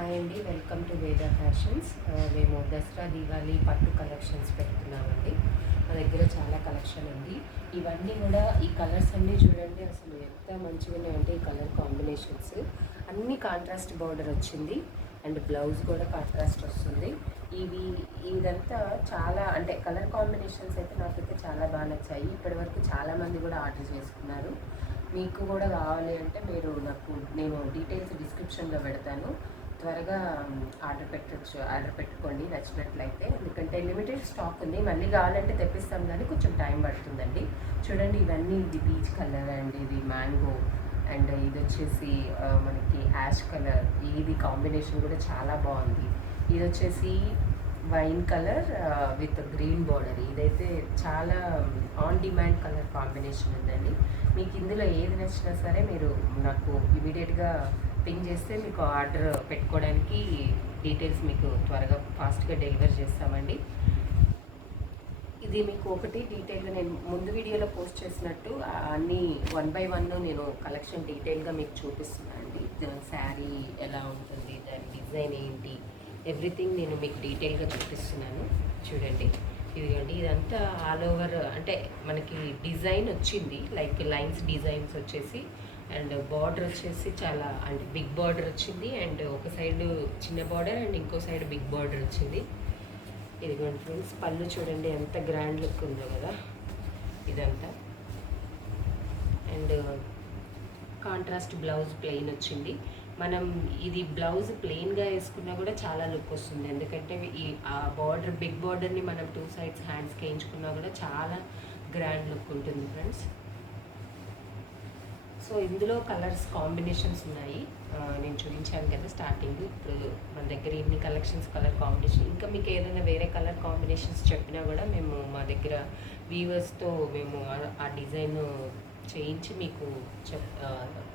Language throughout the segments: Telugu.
హాయ్ అండి, వెల్కమ్ టు వేద ఫ్యాషన్స్. మేము దసరా దీవాలి పట్టు కలెక్షన్స్ పెడుతున్నామండి. మా దగ్గర చాలా కలెక్షన్ ఉంది. ఇవన్నీ కూడా ఈ కలర్స్ అన్నీ చూడండి, అసలు ఎంత మంచిగా ఉన్నాయంటే ఈ కలర్ కాంబినేషన్స్ అన్నీ కాంట్రాస్ట్ బార్డర్ వచ్చింది అండ్ బ్లౌజ్ కూడా కాంట్రాస్ట్ వస్తుంది. ఇదంతా చాలా అంటే కలర్ కాంబినేషన్స్ అయితే నాకైతే చాలా బాగా నచ్చాయి. ఇప్పటివరకు చాలామంది కూడా ఆర్డర్ చేసుకున్నారు. మీకు కూడా కావాలి అంటే నేను డీటెయిల్స్ డిస్క్రిప్షన్లో పెడతాను. త్వరగా ఆర్డర్ పెట్టుకోండి నచ్చినట్లయితే, ఎందుకంటే లిమిటెడ్ స్టాక్ ఉంది. మళ్ళీ కావాలంటే తెప్పిస్తాం కానీ కొంచెం టైం పడుతుందండి. చూడండి, ఇవన్నీ ఇది పీచ్ కలర్ అండ్ ఇది మ్యాంగో అండ్ ఇది వచ్చేసి మనకి యాష్ కలర్. ఇది కాంబినేషన్ కూడా చాలా బాగుంది. ఇది వచ్చేసి wine colour with green border. ఇదైతే చాలా ఆన్ డిమాండ్ కలర్ కాంబినేషన్ ఉందండి. మీకు ఇందులో ఏది నచ్చినా సరే మీరు నాకు ఇమీడియట్గా పింగ్ చేస్తే మీకు ఆర్డర్ పెట్టుకోవడానికి డీటెయిల్స్ మీకు త్వరగా ఫాస్ట్గా డెలివర్ చేస్తామండి. ఇది మీకు ఒకటి డీటెయిల్గా నేను ముందు వీడియోలో పోస్ట్ చేసినట్టు అన్నీ 1 by 1 నేను కలెక్షన్ డీటెయిల్గా మీకు చూపిస్తున్నాను అండి. శారీ ఎలా ఉంటుంది, దాని డిజైన్ ఏంటి, ఎవ్రీథింగ్ నేను మీకు డీటెయిల్గా చూపిస్తున్నాను. చూడండి, ఇదిగోండి, ఇదంతా ఆల్ ఓవర్ అంటే మనకి డిజైన్ వచ్చింది, లైక్ లైన్స్ డిజైన్స్ వచ్చేసి అండ్ బార్డర్ వచ్చేసి చాలా అంటే బిగ్ బార్డర్ వచ్చింది అండ్ ఒక సైడ్ చిన్న బార్డర్ అండ్ ఇంకో సైడ్ బిగ్ బార్డర్ వచ్చింది. ఇదిగోండి ఫ్రెండ్స్, పళ్ళు చూడండి ఎంత గ్రాండ్ లుక్ ఉందో కదా ఇదంతా. అండ్ కాంట్రాస్ట్ బ్లౌజ్ ప్లెయిన్ వచ్చింది. మనం ఇది బ్లౌజ్ ప్లెయిన్గా వేసుకున్నా కూడా చాలా లుక్ వస్తుంది, ఎందుకంటే ఆ బార్డర్ బిగ్ బార్డర్ని మనం 2 sides హ్యాండ్స్కి వేయించుకున్నా కూడా చాలా గ్రాండ్ లుక్ ఉంటుంది ఫ్రెండ్స్. సో ఇందులో కలర్స్ కాంబినేషన్స్ ఉన్నాయి, నేను చూపించాను కదా స్టార్టింగ్. ఇప్పుడు మన దగ్గర ఇన్ని కలెక్షన్స్ కలర్ కాంబినేషన్, ఇంకా మీకు ఏదైనా వేరే కలర్ కాంబినేషన్స్ చెప్పినా కూడా మేము మా దగ్గర వీవర్స్తో మేము ఆ డిజైన్ చేయించి మీకు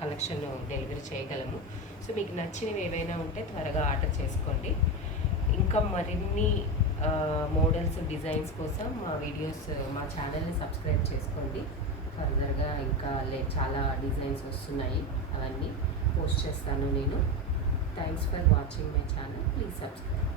కలెక్షన్ డెలివరీ చేయగలము. సో మీకు నచ్చినవి ఏవైనా ఉంటే త్వరగా ఆర్డర్ చేసుకోండి. ఇంకా మరిన్ని మోడల్స్ డిజైన్స్ కోసం మా ఛానల్ని సబ్స్క్రైబ్ చేసుకోండి. ఫర్దర్గా ఇంకా చాలా డిజైన్స్ వస్తున్నాయి, అవన్నీ పోస్ట్ చేస్తాను నేను. Thanks for watching my channel. Please subscribe.